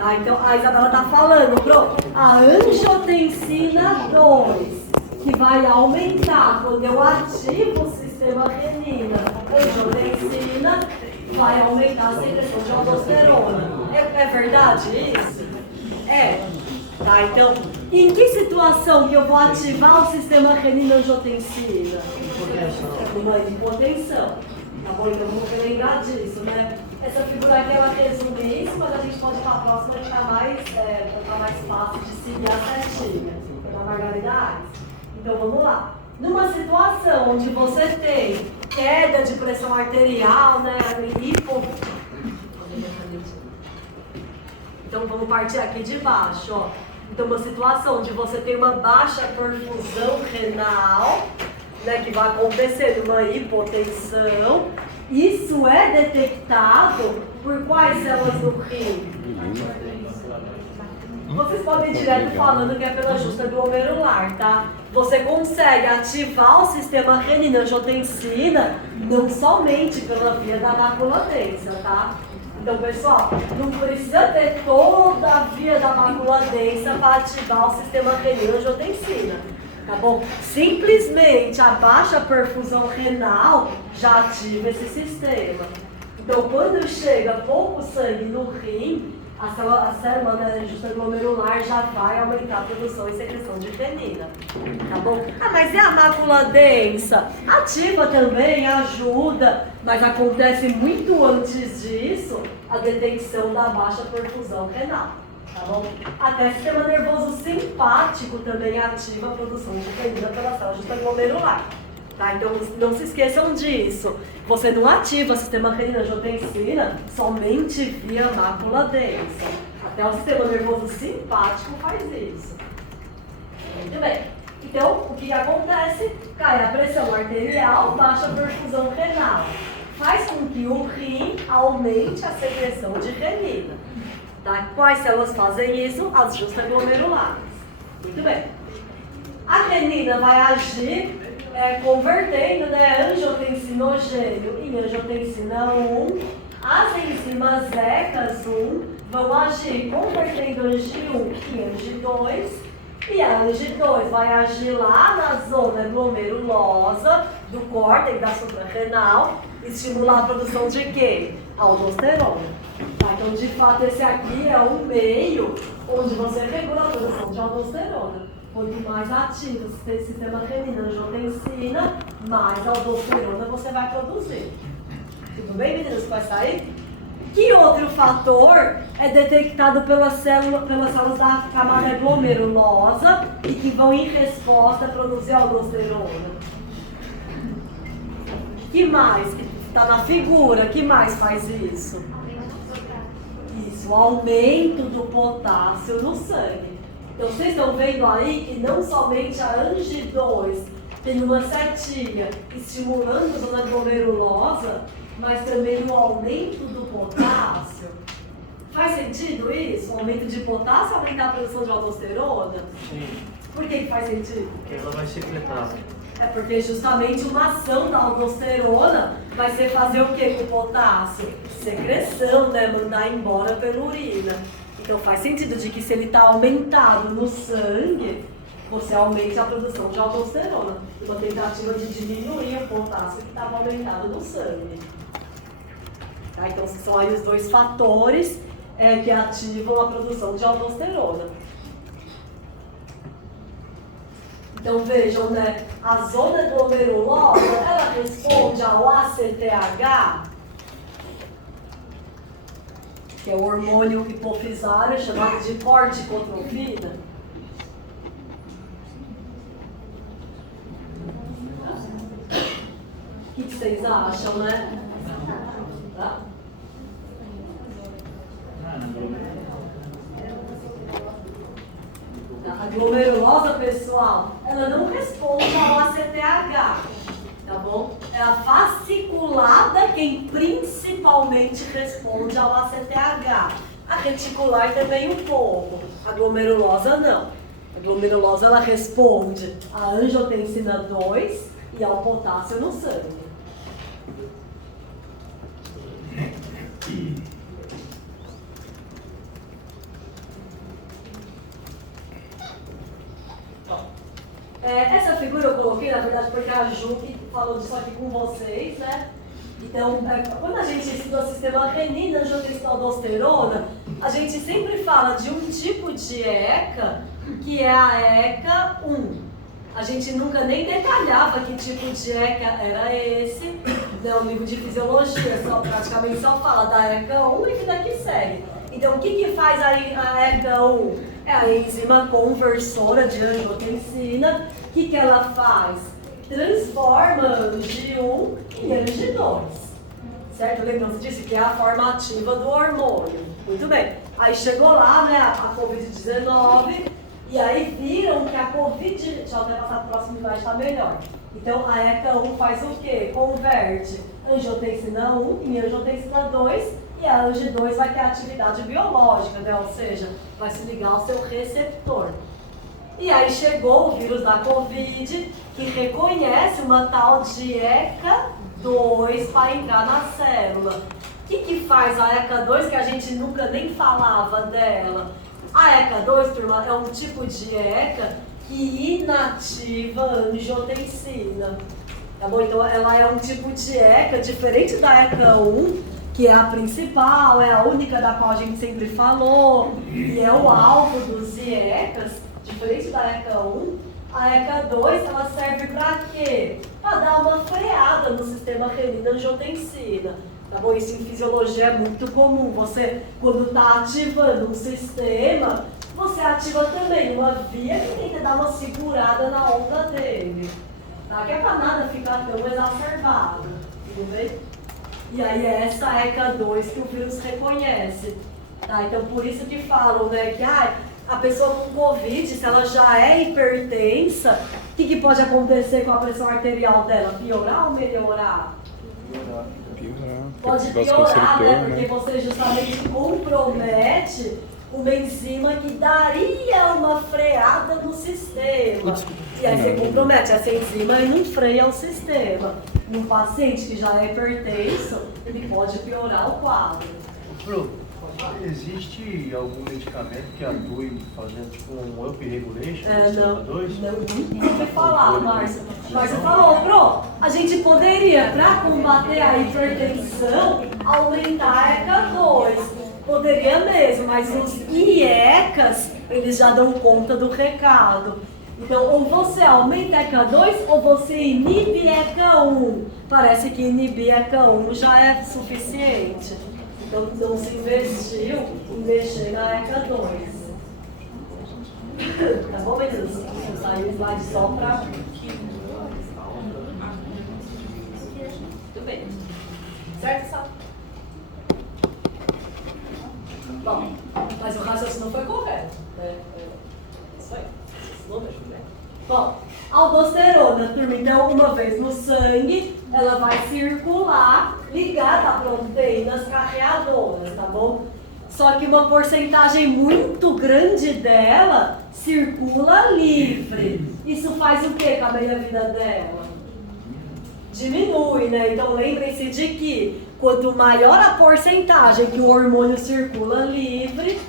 Tá? Então, a Isabela está falando, a angiotensina 2, que vai aumentar quando eu ativo o sistema renina. Angiotensina vai aumentar a secreção de aldosterona. É verdade isso? É. Tá, então, em que situação que eu vou ativar o sistema renina-angiotensina? Numa hipotensão. Tá bom? Então, vamos lembrar disso, né? Essa figura aqui, ela resume isso, mas a gente pode ir para a próxima, que está mais fácil de seguir a setinha. Da Margarida Aires. Então, vamos lá. Numa situação onde você tem queda de pressão arterial, né? Então, vamos partir aqui de baixo, ó. Então, uma situação onde você tem uma baixa perfusão renal, né, que vai acontecer numa hipotensão, isso é detectado por quais células do rim? Vocês podem ir direto falando que é pela justa glomerular, tá? Você consegue ativar o sistema renina-angiotensina não somente pela via da mácula densa, tá? Então, pessoal, não precisa ter toda a via da mácula densa para ativar o sistema renina-angiotensina, tá bom? Simplesmente a baixa perfusão renal já ativa esse sistema. Então, quando chega pouco sangue no rim, a célula justa glomerular já vai aumentar a produção e secreção de renina, tá bom? Ah, mas e a mácula densa? Ativa também, ajuda, mas acontece muito antes disso a detecção da baixa perfusão renal, tá bom? Até o sistema nervoso simpático também ativa a produção de renina pela célula justa glomerular. Tá? Então, não se esqueçam disso. Você não ativa o sistema renina-angiotensina somente via mácula densa. Até o sistema nervoso simpático faz isso. Muito bem. Então, o que acontece? Cai a pressão arterial, baixa a perfusão renal. Faz com que o rim aumente a secreção de renina. Tá? Quais células fazem isso? As justaglomerulares. Muito bem. A renina vai agir convertendo, né, angiotensinogênio em angiotensina 1, as enzimas ECAS1 vão agir convertendo angi1 em angi2, e a angi2 vai agir lá na zona glomerulosa do córtex da suprarrenal, estimular a produção de quê? Aldosterona. Tá? Então, de fato, esse aqui é um meio onde você regula a produção de aldosterona. Quanto mais ativo o sistema renina-angiotensina, mais aldosterona você vai produzir. Tudo bem, meninas? Vai sair? Que outro fator é detectado pelas células da camada glomerulosa e que vão, em resposta, produzir aldosterona? Que mais? Que está na figura. Que mais faz isso? Isso, o aumento do potássio no sangue. Então, vocês estão vendo aí que não somente a angi2 tem uma setinha estimulando a zona glomerulosa, mas também o aumento do potássio. Faz sentido isso? O aumento de potássio aumentar a produção de aldosterona? Sim. Por que faz sentido? Porque ela vai secretar. É porque justamente uma ação da aldosterona vai ser fazer o que com o potássio? Secreção, né? Mandar embora pela urina. Então faz sentido de que se ele está aumentado no sangue, você aumente a produção de aldosterona. Uma tentativa de diminuir o potássio que estava aumentado no sangue. Tá? Então são aí os dois fatores que ativam a produção de aldosterona. Então vejam, né? A zona glomerulosa, ela responde ao ACTH, que é o hormônio hipofisário chamado de corticotropina. O que vocês acham, né? Tá? A glomerulosa, pessoal, ela não responde ao ACTH, tá bom? É a fasciculada quem principalmente responde ao ACTH. A reticular também um pouco, a glomerulosa não. A glomerulosa ela responde à angiotensina 2 e ao potássio no sangue. Essa figura eu coloquei, na verdade, porque a Ju que falou disso aqui com vocês, né? Então, quando a gente estuda o sistema renina, angiotensina, aldosterona, a gente sempre fala de um tipo de ECA, que é a ECA 1. A gente nunca nem detalhava que tipo de ECA era esse, né? O livro de fisiologia praticamente só fala da ECA 1 e vida que segue. Então, o que faz a ECA 1? É a enzima conversora de angiotensina. O que ela faz? Transforma Ang1 em Ang2. Certo? Lembram disso? Que é a forma ativa do hormônio. Muito bem. Aí chegou lá, né, a Covid-19, e aí viram que a Covid... Deixa eu até passar para o próximo slide, está melhor. Então, a ECA 1 faz o quê? Converte angiotensina 1 em angiotensina 2, e a Ang2 vai ter atividade biológica, né? Ou seja, vai se ligar ao seu receptor. E aí chegou o vírus da Covid, que reconhece uma tal de ECA2 para entrar na célula. O que faz a ECA2 que a gente nunca nem falava dela? A ECA2, turma, é um tipo de ECA que inativa a angiotensina. Tá bom? Então ela é um tipo de ECA diferente da ECA1, que é a principal, é a única da qual a gente sempre falou, e é o alvo dos IECAs, diferente da ECA1. A ECA2, ela serve para quê? Para dar uma freada no sistema renina-angiotensina. Tá bom? Isso em fisiologia é muito comum. Você, quando está ativando um sistema, você ativa também uma via que tenta dar uma segurada na onda dele. Tá? Que é para nada ficar tão exacerbado. Tudo bem? E aí é essa ECA2 que o vírus reconhece. Tá? Então por isso que falam, né, que a pessoa com Covid, se ela já é hipertensa, o que pode acontecer com a pressão arterial dela? Piorar ou melhorar? Piorar. Pode piorar, né? Porque você justamente compromete uma enzima que daria uma freada no sistema. E aí você compromete essa enzima e não freia o sistema. Num paciente que já é hipertenso, ele pode piorar o quadro. Pro, existe algum medicamento que atue fazendo tipo um up-regulation? Não ouvi falar, Márcia. Márcia falou, Pro, a gente poderia, para combater a hipertensão, aumentar a ECA2. Poderia mesmo, mas os IECAs, eles já dão conta do recado. Então, ou você aumenta a ECA2 ou você inibe ECA1. Parece que inibir ECA1 já é suficiente. Então, não se investiu em mexer na ECA2. Tá bom, meninos? Saiu o slide só para... Muito bem. Certo, Sá? Bom, mas o raciocínio foi correto. Né? Isso aí. Bom, aldosterona, turma, então uma vez no sangue, ela vai circular ligada a proteínas carreadoras, tá bom? Só que uma porcentagem muito grande dela circula livre. Isso faz o que com a meia-vida dela? Diminui, né? Então lembrem-se de que quanto maior a porcentagem que o hormônio circula livre,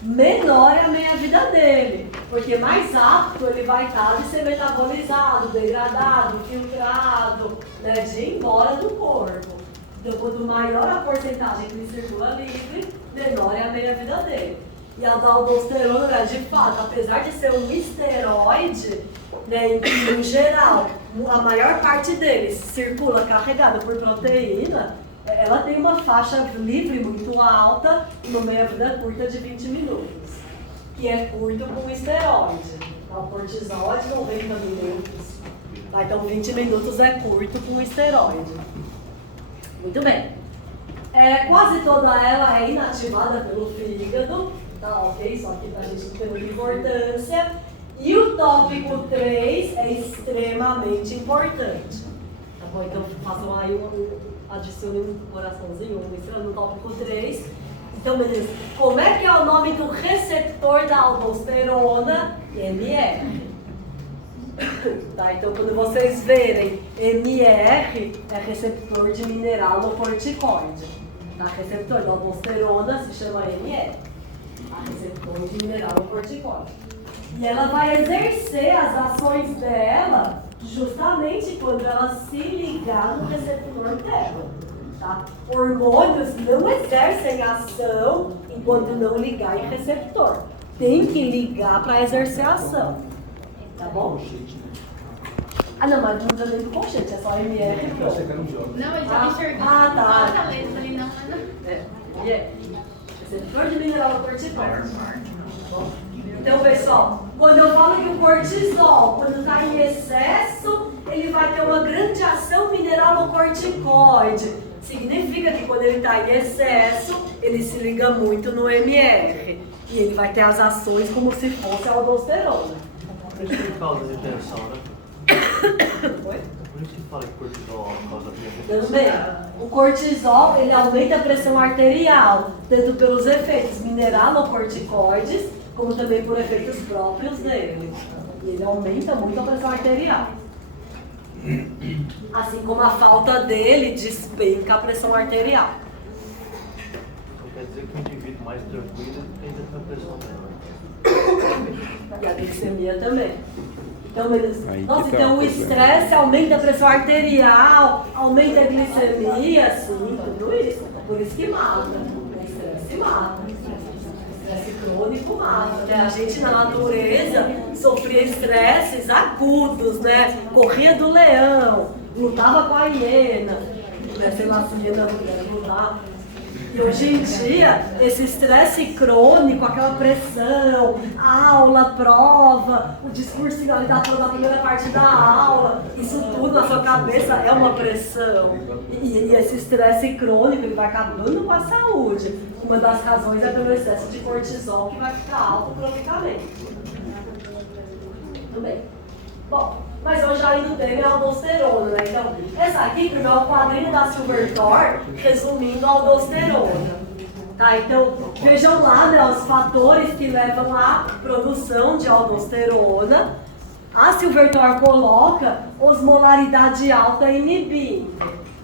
menor é a meia-vida dele, porque mais apto ele vai estar de ser metabolizado, degradado, filtrado, né, de ir embora do corpo. Então, quanto maior a porcentagem que ele circula livre, menor é a meia-vida dele. E a da aldosterona, né, de fato, apesar de ser um esteroide, né, em geral, a maior parte deles circula carregada por proteína, ela tem uma faixa livre muito alta e uma meia-vida curta de 20 minutos, que é curto com esteroide. O cortisol é de 90 minutos. Tá? Então 20 minutos é curto com esteroide. Muito bem. Quase toda ela é inativada pelo fígado, tá ok? Só que a gente não tem muita importância. E o tópico 3 é extremamente importante. Tá bom? Então façam aí adicione um coraçãozinho, no tópico 3. Então, beleza. Como é que é o nome do receptor da aldosterona? MR. Tá, então quando vocês verem MR, é receptor de mineralocorticoide. Tá? Receptor da aldosterona se chama MR. Tá? Receptor de mineralocorticoide. E ela vai exercer as ações dela justamente quando ela se ligar no receptor dela. Tá? Hormônios não exercem ação enquanto não ligar em receptor. Tem que ligar para exercer ação. Tá bom? Ah, não, mas não precisa nem do colchete, é só MR. Não, ele já enxergou. Ah, tá. Tá lendo ali, não. Receptor de mineral no cortisol. Então, pessoal, quando eu falo que o cortisol, quando está em excesso, ele vai ter uma grande ação mineral no corticoide. Significa que quando ele está em excesso, ele se liga muito no MR. E ele vai ter as ações como se fosse a aldosterona. Por isso que causa depressão, né? Oi? Por isso que fala que cortisol causa depressão. Também. O cortisol, ele aumenta a pressão arterial, tanto pelos efeitos mineralocorticoides, como também por efeitos próprios dele. E ele aumenta muito a pressão arterial. Assim como a falta dele despenca a pressão arterial. Então quer dizer que o indivíduo mais tranquilo tem a pressão dela. E a glicemia também. Então, eles, Aí que nossa, tá então o o problema. estresse aumenta a pressão arterial, aumenta a glicemia, sim, tudo isso. Por isso que mata. O estresse mata. Estresse crônico mata. Né? A gente na natureza sofria estresses agudos, né? Corria do leão, lutava com a hiena, né? Sei lá se a hiena lutava. E hoje em dia, esse estresse crônico, aquela pressão, aula, prova, o discurso ali da primeira parte da aula, isso tudo na sua cabeça é uma pressão. E esse estresse crônico, ele vai acabando com a saúde. Uma das razões é pelo excesso de cortisol, que vai ficar alto cronicamente. Tudo bem. Bom, mas hoje ainda tem a aldosterona, né? Então, essa aqui, primeiro, é o quadrinho da Silverthor, resumindo a aldosterona. Tá? Então, vejam lá, né, os fatores que levam à produção de aldosterona. A Silverthor coloca osmolaridade alta inibindo,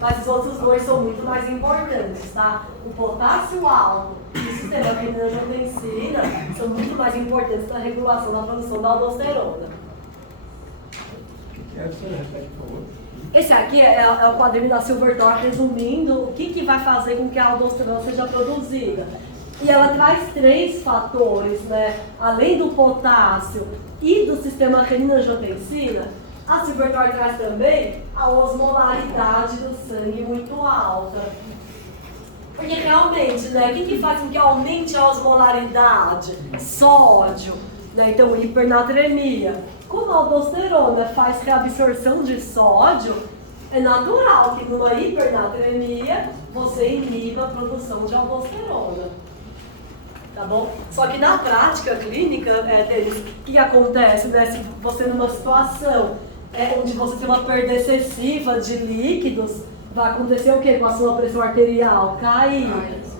mas os outros dois são muito mais importantes, tá? O potássio alto e o sistema renin-angiotensina são muito mais importantes na regulação da produção da aldosterona. Esse aqui é o quadrinho da Silverthor resumindo o que vai fazer com que a aldosterona seja produzida. E ela traz 3 fatores, né? Além do potássio e do sistema renina-angiotensina, a Silverthor traz também a osmolaridade do sangue muito alta. Porque realmente, né? O que faz com que aumente a osmolaridade? Sódio, né? Então, hipernatremia. Como a aldosterona faz reabsorção de sódio, é natural que numa hipernatremia você iniba a produção de aldosterona. Tá bom? Só que na prática clínica deles, o que acontece, né? Se você numa situação onde você tem uma perda excessiva de líquidos, vai acontecer o quê com a sua pressão arterial? Cair.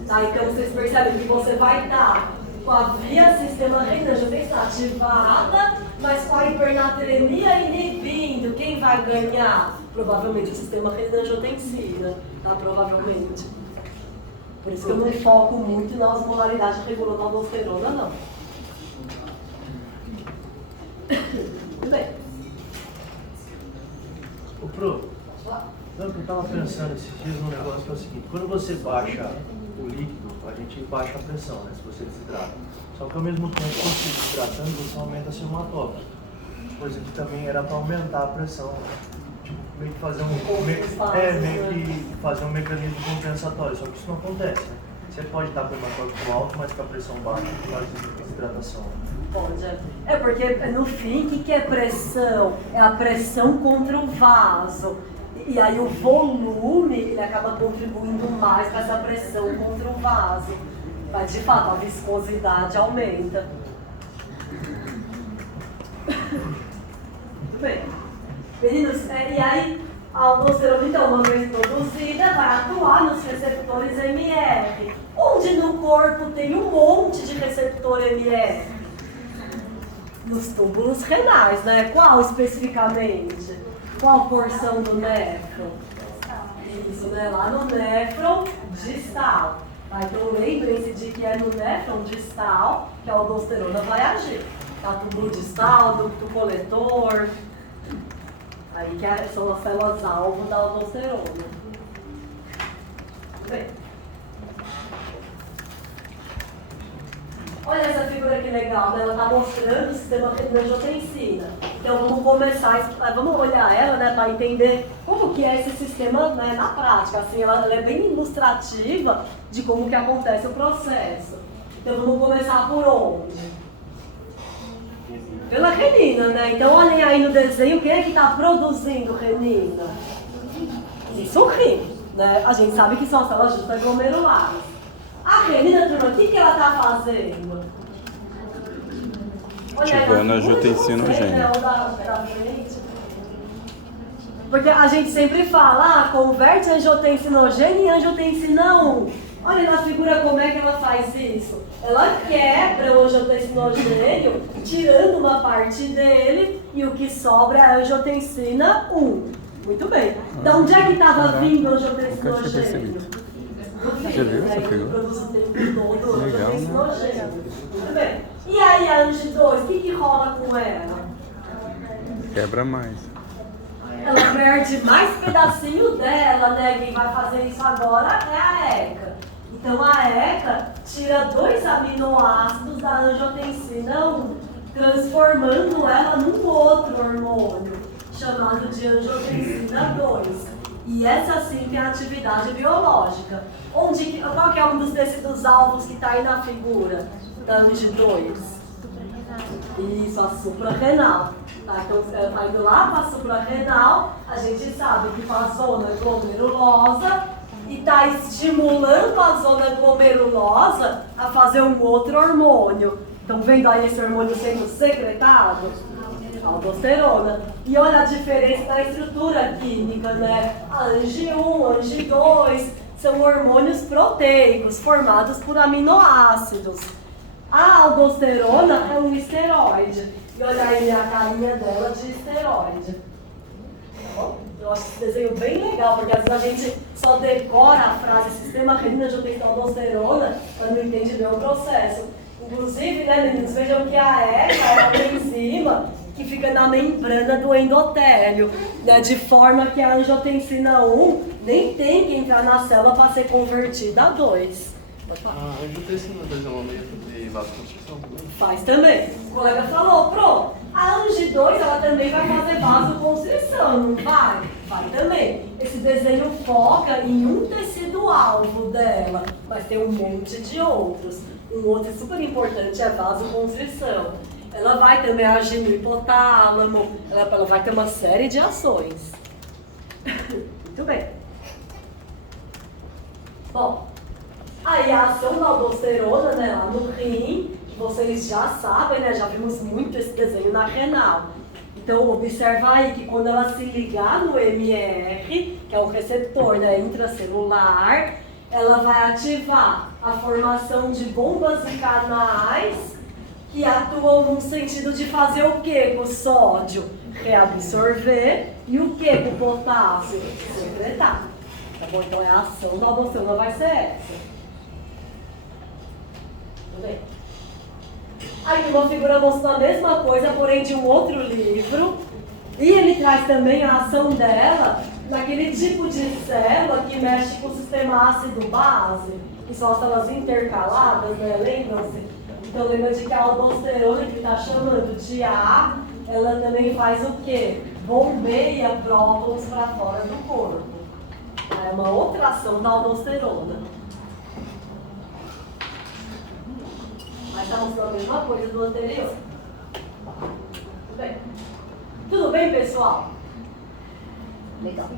Tá? Então vocês percebem que você vai estar com a via sistema renina-angiotensina ativada, mas com a hipernatremia inibindo. Quem vai ganhar? Provavelmente o sistema renina-angiotensina, tá? Provavelmente. Por isso que eu não foco muito na osmolaridade regulando a aldosterona, não. Tudo bem. Ô, Pro, eu estava pensando esses dias num negócio que é o seguinte: quando você baixa o líquido, a gente baixa a pressão, né? Se você desidrata. Só que ao mesmo tempo, quando você desidratando, você aumenta a seu hematócrito. Coisa que também era para aumentar a pressão, né? Tipo, meio que fazer meio que fazer um mecanismo compensatório. Só que isso não acontece, né? Você pode estar com o hematócrito alto, mas com a pressão baixa por causa de desidratação. Pode. É porque no fim, o que é pressão? É a pressão contra o vaso. E aí o volume, ele acaba contribuindo mais para essa pressão contra o vaso. Mas de fato, a viscosidade aumenta. Muito bem. Meninos, e aí a aldosterona, então, uma vez produzida, vai atuar nos receptores MR. Onde no corpo tem um monte de receptor MR? Nos túbulos renais, né? Qual especificamente? Qual porção do néfron? Isso, né? Lá no néfron distal. Tá? Então lembrem-se de que é no néfron distal que a aldosterona vai agir. Tá tubo distal, ducto coletor. Aí que são as células-alvo da aldosterona. Tudo bem. Olha essa figura que legal, né? Ela está mostrando o sistema reninina-angiotensina. Então vamos começar, vamos olhar ela, né, para entender como que é esse sistema, né, na prática. Assim, ela é bem ilustrativa de como que acontece o processo. Então vamos começar por onde? Pela renina, né? Então olhem aí no desenho, quem é que está produzindo renina? Isso, o rim, né? A gente sabe que são as células justas glomerulares. A renina, turma, o que ela está fazendo? Ativando a angiotensinogênio. Porque a gente sempre fala, converte a angiotensinogênio em angiotensina 1. Olha na figura como é que ela faz isso. Ela quebra o angiotensinogênio, tirando uma parte dele, e o que sobra é a angiotensina 1. Muito bem. Então, onde é que estava vindo o angiotensinogênio? Você viu essa figura? Produz o tempo todo, legal, né? Muito bem. E aí a Angi 2, o que rola com ela? Quebra mais. Ela perde mais pedacinho dela, né? Quem vai fazer isso agora é a ECA. Então a ECA tira 2 aminoácidos da angiotensina 1, transformando ela num outro hormônio, chamado de angiotensina 2. E essa sim tem a atividade biológica. Qual que é um dos tecidos alvos que está aí na figura da Angi 2? Isso, a suprarrenal. Tá, então, ela indo lá para a suprarrenal, a gente sabe que para a zona glomerulosa e está estimulando a zona glomerulosa a fazer um outro hormônio. Estão vendo aí esse hormônio sendo secretado? Aldosterona. E olha a diferença da estrutura química, né? A Angi 1, Angi 2 são hormônios proteicos formados por aminoácidos. A aldosterona é um esteroide. E olha aí a carinha dela de esteroide. Tá bom? Eu acho esse desenho bem legal, porque às vezes a gente só decora a frase sistema renina-angiotensina aldosterona, mas não entende bem o processo. Inclusive, né, meninos, vejam que a ECA é uma enzima que fica na membrana do endotélio, né, de forma que a angiotensina 1 nem tem que entrar na célula para ser convertida a 2. Pode falar. A angiotensina 2 é uma meia de vasoconstrição também? Faz também. O colega falou, pronto, a Angi 2 ela também vai fazer vasoconstrição, não vai? Vai também. Esse desenho foca em um tecido-alvo dela, mas tem um monte de outros. Um outro super importante é a vasoconstrição. Ela vai também agir no hipotálamo, ela vai ter uma série de ações. Muito bem. Bom, aí a ação da aldosterona, né, lá no rim, vocês já sabem, né, já vimos muito esse desenho na renal. Então observa aí que quando ela se ligar no MR, que é o receptor, né, intracelular, ela vai ativar a formação de bombas e canais que atuam no sentido de fazer o que com o sódio? Reabsorver. E o que com o potássio? Secretar. Tá bom? Então a ação da aldosterona vai ser essa. Tudo bem? Aí uma figura mostrando a mesma coisa, porém de um outro livro. E ele traz também a ação dela naquele tipo de célula que mexe com o sistema ácido-base, que são as células intercaladas, né? Lembram-se? Então lembra de que a aldosterona, que está chamando de A, ela também faz o quê? Bombeia prótons para fora do corpo. É uma outra ação da aldosterona. Mas está mostrando a mesma coisa do anterior. Tudo bem? Tudo bem, pessoal? Legal.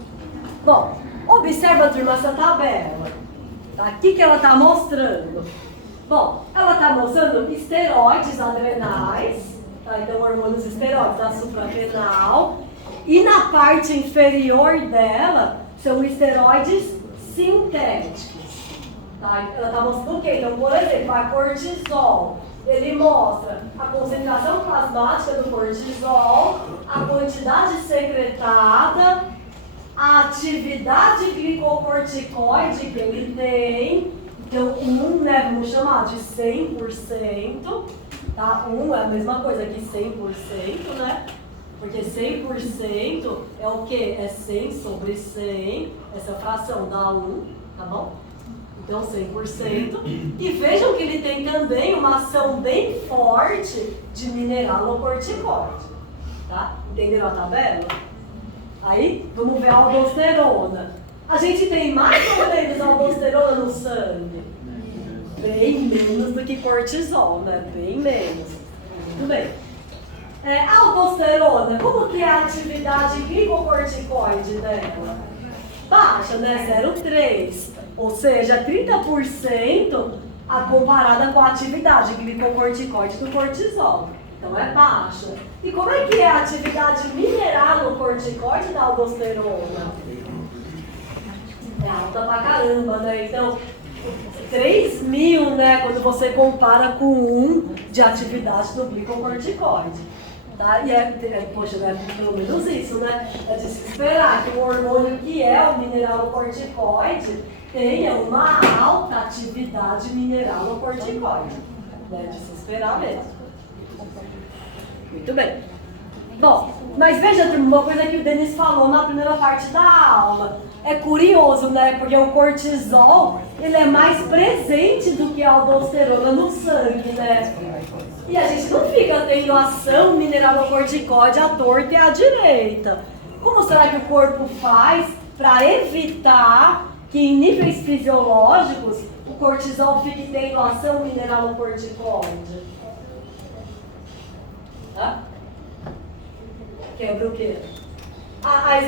Bom, observa, turma, essa tabela. Tá? O que ela está mostrando? Bom, ela está mostrando esteroides adrenais, tá? Então hormônios esteroides da suprarrenal, e na parte inferior dela são esteroides sintéticos. Tá? Ela está mostrando o quê? Então, por exemplo, a cortisol, ele mostra a concentração plasmática do cortisol, a quantidade secretada, a atividade glicocorticoide que ele tem. Então, né, vamos chamar de 100%, Tá? 1 é a mesma coisa que 100%, né? Porque 100% é o quê? É 100 sobre 100, essa fração dá 1, tá bom? Então 100%. E vejam que ele tem também uma ação bem forte de mineralocorticoide, tá? Entenderam a tabela? Aí, vamos ver a aldosterona. A gente tem mais ou menos aldosterona no sangue? Bem menos do que cortisol, né? Bem menos. Tudo bem. A aldosterona, como que é a atividade glicocorticoide dela? Baixa, né? 0,3. Ou seja, 30% a comparada com a atividade glicocorticoide do cortisol. Então é baixa. E como é que é a atividade mineralocorticoide da aldosterona? É alta pra caramba, né? Então, 3.000, né? Quando você compara com 1 de atividade do glicocorticoide. Tá? E poxa, né? Pelo menos isso, né? É de se esperar que o hormônio que é o mineralocorticoide tenha uma alta atividade mineralocorticoide. Né? De se esperar mesmo. Muito bem. Bom, mas veja, uma coisa que o Denis falou na primeira parte da aula. É curioso, né? Porque o cortisol, ele é mais presente do que a aldosterona no sangue, né? E a gente não fica tendo ação mineralocorticoide à torta e à direita. Como será que o corpo faz para evitar que em níveis fisiológicos o cortisol fique tendo ação mineralocorticoide? Tá? Quebra o quê?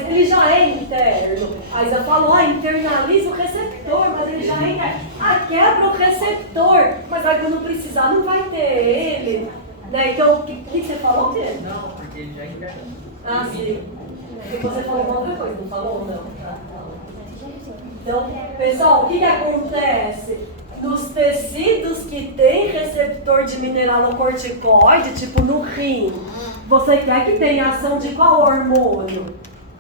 Ele já é interno. A Isa falou, internaliza o receptor, mas ele já é interno. Quebra o receptor, mas aí quando precisar não vai ter ele. Né? Então, o que você falou, o quê? Não, porque ele já é interno. Sim. E você falou uma outra coisa, não falou? Não. Então, pessoal, o que acontece? Nos tecidos que tem receptor de mineralocorticoide, tipo no rim, você quer que tenha ação de qual hormônio?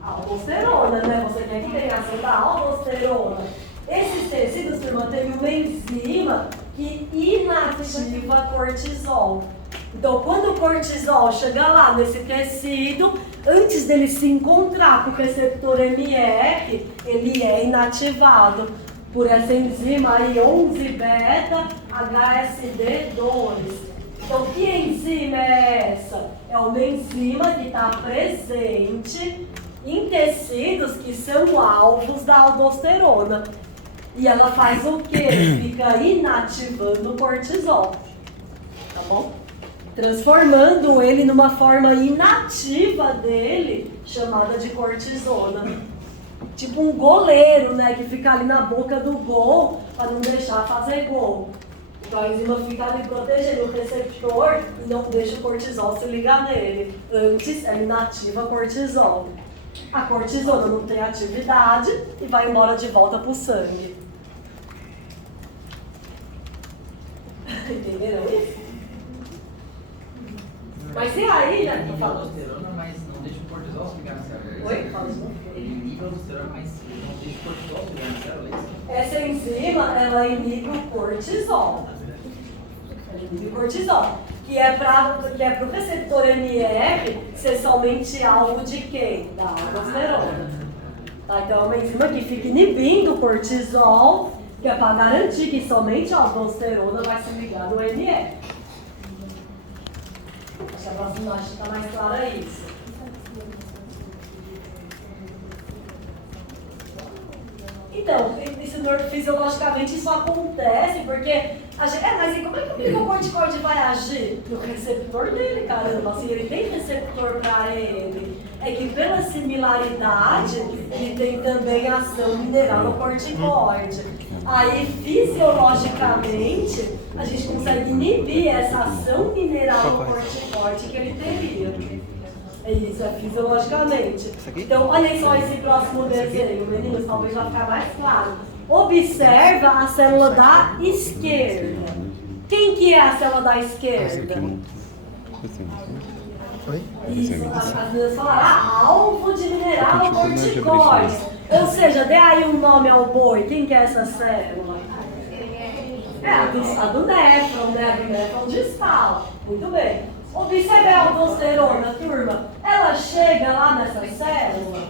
Aldosterona, né? Você quer que tenha ação da aldosterona. Esses tecidos, turma, têm uma enzima que inativa cortisol. Então, quando o cortisol chega lá nesse tecido, antes dele se encontrar com o receptor MR, ele é inativado por essa enzima aí, 11-beta-HSD2. Então, que enzima é essa? É uma enzima que está presente em tecidos que são alvos da aldosterona. E ela faz o quê? Fica inativando o cortisol. Tá bom? Transformando ele numa forma inativa dele, chamada de cortisona. Tipo um goleiro, né? Que fica ali na boca do gol para não deixar fazer gol. Então a enzima fica ali protegendo o receptor e não deixa o cortisol se ligar nele. Antes ela inativa cortisol. A cortisona não tem atividade e vai embora de volta pro sangue. Entenderam isso? Mas e aí, né? Ele inibe a aldosterona, mas não deixa o cortisol se ligar na célula. Oi? Fala isso. Ele inibe a aldosterona, mas não deixa o cortisol se ligar na célula, é isso? Essa enzima, ela inibe o cortisol. Ela inibe o cortisol. Que é pro receptor MR ser somente alvo de quem? Da aldosterona. Tá? Então é uma enzima que fica inibindo o cortisol, que é para garantir que somente a aldosterona vai se ligar no MR. Acho que a próxima está mais clara isso. Então, fisiologicamente isso acontece porque mas e como é que o glicocorticoide vai agir? No receptor dele, caramba, assim, ele tem receptor para ele. É que pela similaridade, ele tem também ação mineralocorticoide. Aí, fisiologicamente, a gente consegue inibir essa ação mineralocorticoide que ele teria. É isso, é fisiologicamente. Então, olhem só esse próximo desenho, meninos, talvez vai ficar mais claro. Observa a célula da esquerda. Quem que é a célula da esquerda? Isso, as meninas falaram, alvo de mineralocorticoide. Ou seja, dê aí um nome ao boi. Quem que é essa célula? a do néfron, né? A do néfron distal. Muito bem. Observe a aldosterona, turma. Ela chega lá nessa célula,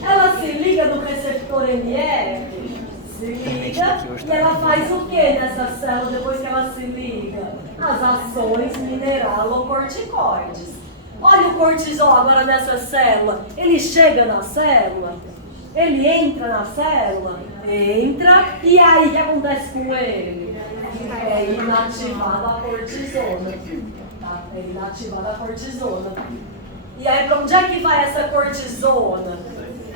ela se liga no receptor NF, se liga, e ela faz o que nessa célula depois que ela se liga? As ações mineralocorticoides. Olha o cortisol agora nessa célula. Ele chega na célula, ele entra na célula, entra, e aí o que acontece com ele? É inativada a cortisona. Tá? É inativada a cortisona. E aí para onde é que vai essa cortisona?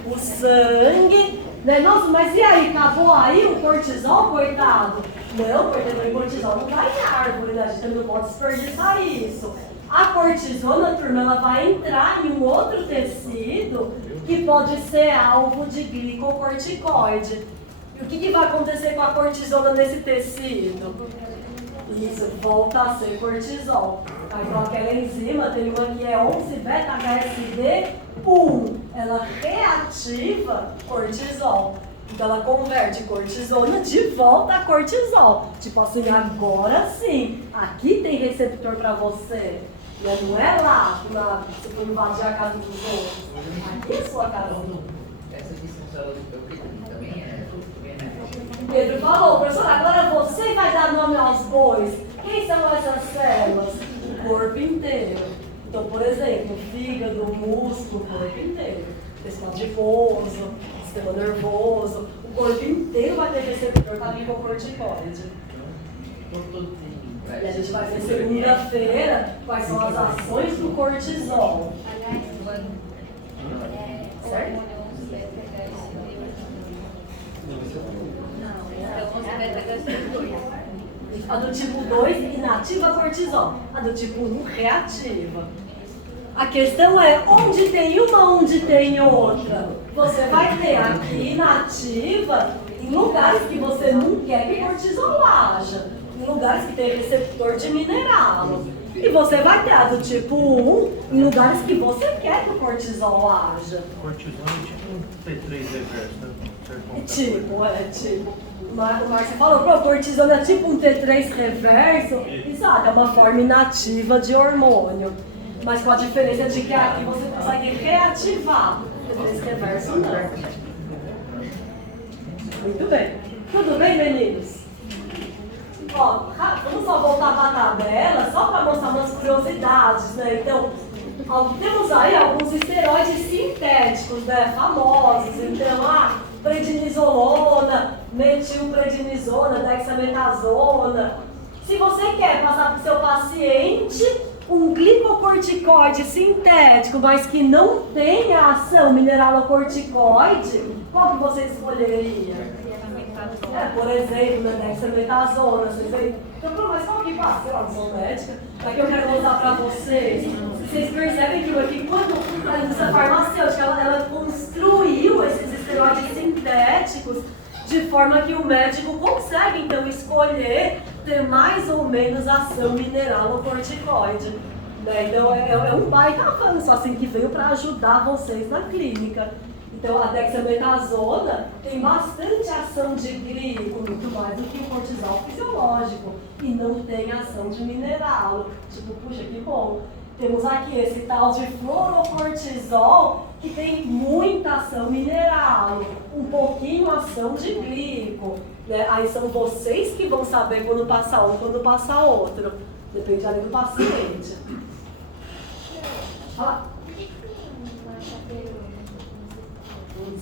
O sangue, né? Nossa, mas e aí? Acabou aí o cortisol, coitado? Não, porque o cortisol não vai em árvore, né? A gente não pode desperdiçar isso. A cortisona, turma, ela vai entrar em um outro tecido que pode ser alvo de glicocorticoide. E o que vai acontecer com a cortisona nesse tecido? Isso, volta a ser cortisol. Então aquela enzima, tem uma que é 11-beta-HSD1, ela reativa cortisol. Então ela converte cortisona de volta a cortisol. Tipo assim, agora sim, aqui tem receptor para você. Não é lá, você foi invadir a casa dos outros. Aqui é sua casa. Essa aqui são células do eucalipto, também é. Pedro falou, professor, agora você vai dar nome aos bois. Quem são essas células? O corpo inteiro. Então, por exemplo, fígado, músculo, o corpo inteiro. Sistema adiposo, sistema nervoso. O corpo inteiro vai ter receptor para glicocorticoide. E a gente vai ver segunda-feira quais são as ações do cortisol. Certo? A do tipo 2 inativa cortisol. A do tipo 1 reativa. A questão é, onde tem uma, onde tem outra? Você vai ter aqui inativa em lugares que você não quer que cortisol haja. Em lugares que tem receptor de mineral. E você vai ter a do tipo 1 em lugares que você quer que o cortisol haja. Cortisol é tipo um T3 reverso, né? Tipo. O Márcio falou, pô, cortisona é tipo um T3 reverso. Exato, é uma forma inativa de hormônio. Mas com a diferença de que aqui você consegue reativar. O T3 reverso não. Muito bem. Tudo bem, meninos? Ó, vamos só voltar para a tabela, só para mostrar umas curiosidades, né? Então, temos aí alguns esteroides sintéticos, né? Famosos. Então, prednisolona, metilprednisona, dexametasona. Se você quer passar para o seu paciente um glicocorticoide sintético, mas que não tenha ação mineralocorticoide, qual que você escolheria? Por exemplo, né, dexametasona, então, mas qual que passa? Sei lá, visão médica. Aqui eu quero mostrar para vocês. Vocês percebem que aqui, quando a indústria farmacêutica ela construiu esses esteroides sintéticos de forma que o médico consegue, então, escolher ter mais ou menos ação mineralocorticoide. Né? Então, é um baita avanço, assim, que veio para ajudar vocês na clínica. Então, a dexametasona tem bastante ação de glico, muito mais do que o cortisol fisiológico, e não tem ação de mineral. Tipo, puxa, que bom. Temos aqui esse tal de fluorocortisol, que tem muita ação mineral, um pouquinho ação de glico. Né? Aí são vocês que vão saber quando passar um, quando passar outro. Depende ali do paciente. Fala.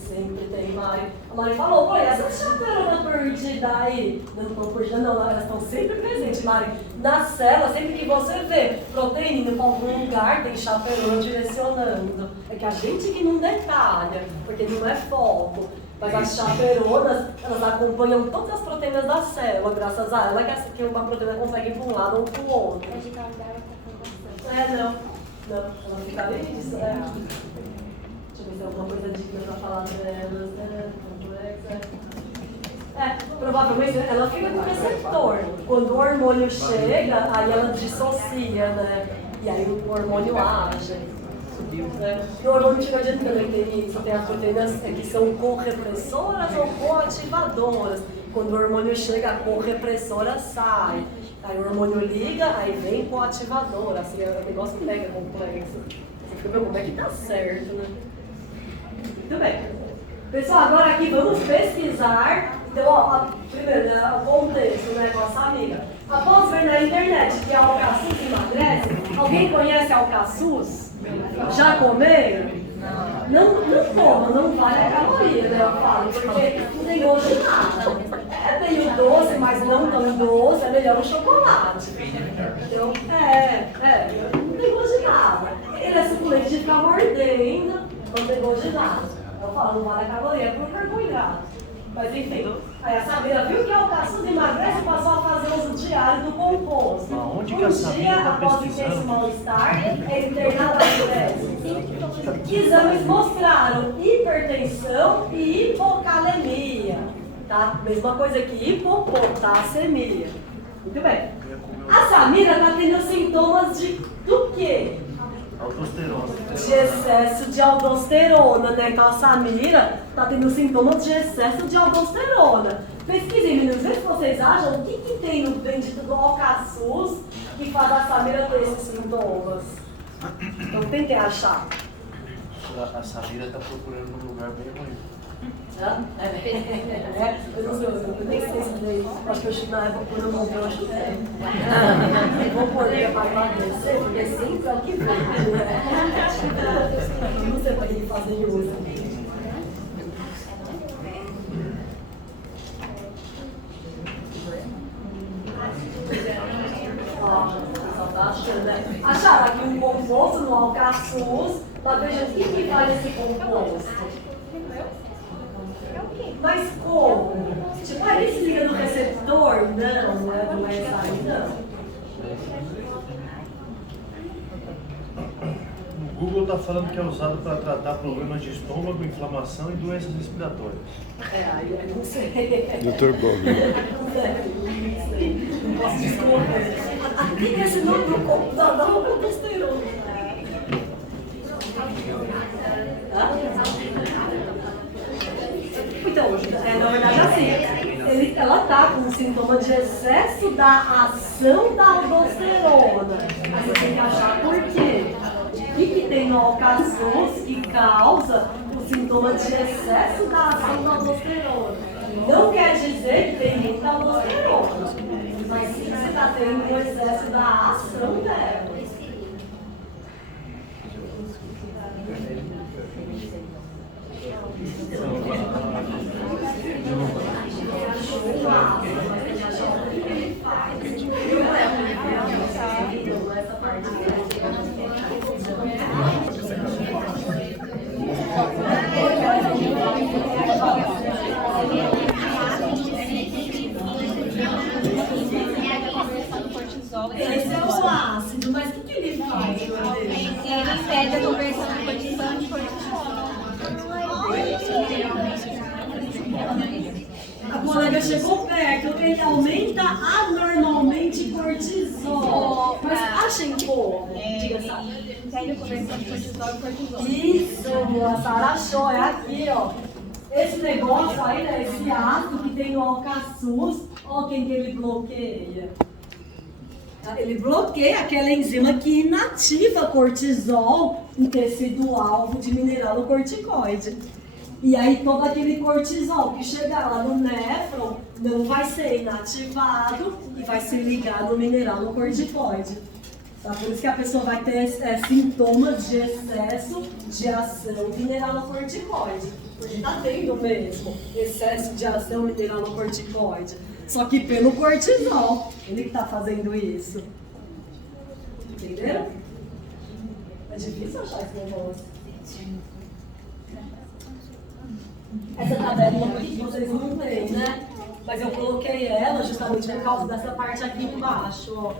Sempre tem, Mari. A Mari falou, pô, e essa chaperona perdida aí? Não estão perdidas não, elas estão sempre presentes, Mari. Na célula, sempre que você vê proteína em algum lugar, tem chaperona direcionando. É que a gente que não detalha, porque não é foco. Mas as chaperonas, elas acompanham todas as proteínas da célula, graças a ela que uma proteína consegue ir para um lado ou para o outro. Não, ela fica bem isso, né? Deixa eu ver se tem alguma coisa digna pra falar delas, né? Provavelmente ela fica com receptor. Quando o hormônio chega, aí ela dissocia, né? E aí o hormônio age. Né? E o hormônio tiroidiano também tem isso, tem as proteínas que são correpressoras ou coativadoras. Quando o hormônio chega, a correpressora sai. Aí o hormônio liga, aí vem com o ativador. Assim, é um negócio mega complexo. Você fica vendo como é que tá certo, né? Muito bem. Pessoal, agora aqui vamos pesquisar. Então, ó, primeiro, né, o contexto, né, com essa amiga. Após ver na internet que a alcaçuz emagrece, alguém conhece a alcaçuz? Já comeram? Não coma, não vale a caloria, né? Eu falo, porque não tem gosto de nada. É meio doce, mas não tão doce, é melhor um chocolate. Então, não tem gosto de nada. Ele é suculento de ficar mordendo, não tem gosto de nada. Eu falo, não vale a caloria, é por carboidrato. Mas enfim, aí a Samira viu que a alcaçuz emagrece e passou a fazer uso diário do composto. Onde que a Samira está após pesquisando? intenso mal-estar, é internada na Exames mostraram hipertensão e hipocalemia. Tá? Mesma coisa que hipopotassemia. Muito bem. A Samira está tendo sintomas do quê? Aldosterona. De excesso de aldosterona, né? Então a Samira está tendo sintomas de excesso de aldosterona. Pesquisem, meninos, vê se vocês acham o que tem no bendito do alcaçuz que faz a Samira ter esses sintomas. Então tentem achar. A Samira está procurando um lugar bem ruim. Eu não sei, eu nem sei se daí. Acho que eu chego na época quando eu montei, eu acho que é. Vou pôr ele para emagrecer, porque sim, é o que vem. Eu não sei para que fazer uso. Acharam aqui um composto no alcaçuz, mas vejam o que faz esse composto. Mas como? Tipo, ele se liga no receptor? Não é essa aí, não. O Google está falando que é usado para tratar problemas de estômago, inflamação e doenças respiratórias. Aí eu não sei. Dr. Bob. Não sei. Não posso discorrer. Aqui que esse nome do corpo dá uma aldosterona. Então, na verdade, assim, ela está com sintoma de excesso da ação da aldosterona. Mas você tem que achar por quê. O que tem no alcaçuz que causa o sintoma de excesso da ação da aldosterona? Não quer dizer que tem muita aldosterona, mas sim que você está tendo o excesso da ação dela. Esse é o ácido, mas o que ele faz? Ele impede a conversão de cortisol de cortisol. A colega chegou perto, ele aumenta anormalmente cortisol. Mas achem como? Diga, Sara. Impede a conversão de cortisol de cortisol. Isso, a Sara achou, é aqui, ó. Esse negócio aí, né, esse ácido que tem no alcaçuz, ó quem que ele bloqueia. Ele bloqueia aquela enzima que inativa cortisol em tecido alvo de mineralocorticoide. E aí todo aquele cortisol que chegar lá no néfron não vai ser inativado e vai se ligar no mineralocorticoide. Tá? Por isso que a pessoa vai ter sintomas de excesso de ação mineralocorticoide. Porque tá tendo mesmo excesso de ação mineralocorticoide. Só que pelo cortisol, ele que tá fazendo isso. Entenderam? É difícil achar esse negócio. Essa tabela aqui que vocês não veem, né? Mas eu coloquei ela justamente por causa dessa parte aqui embaixo, ó.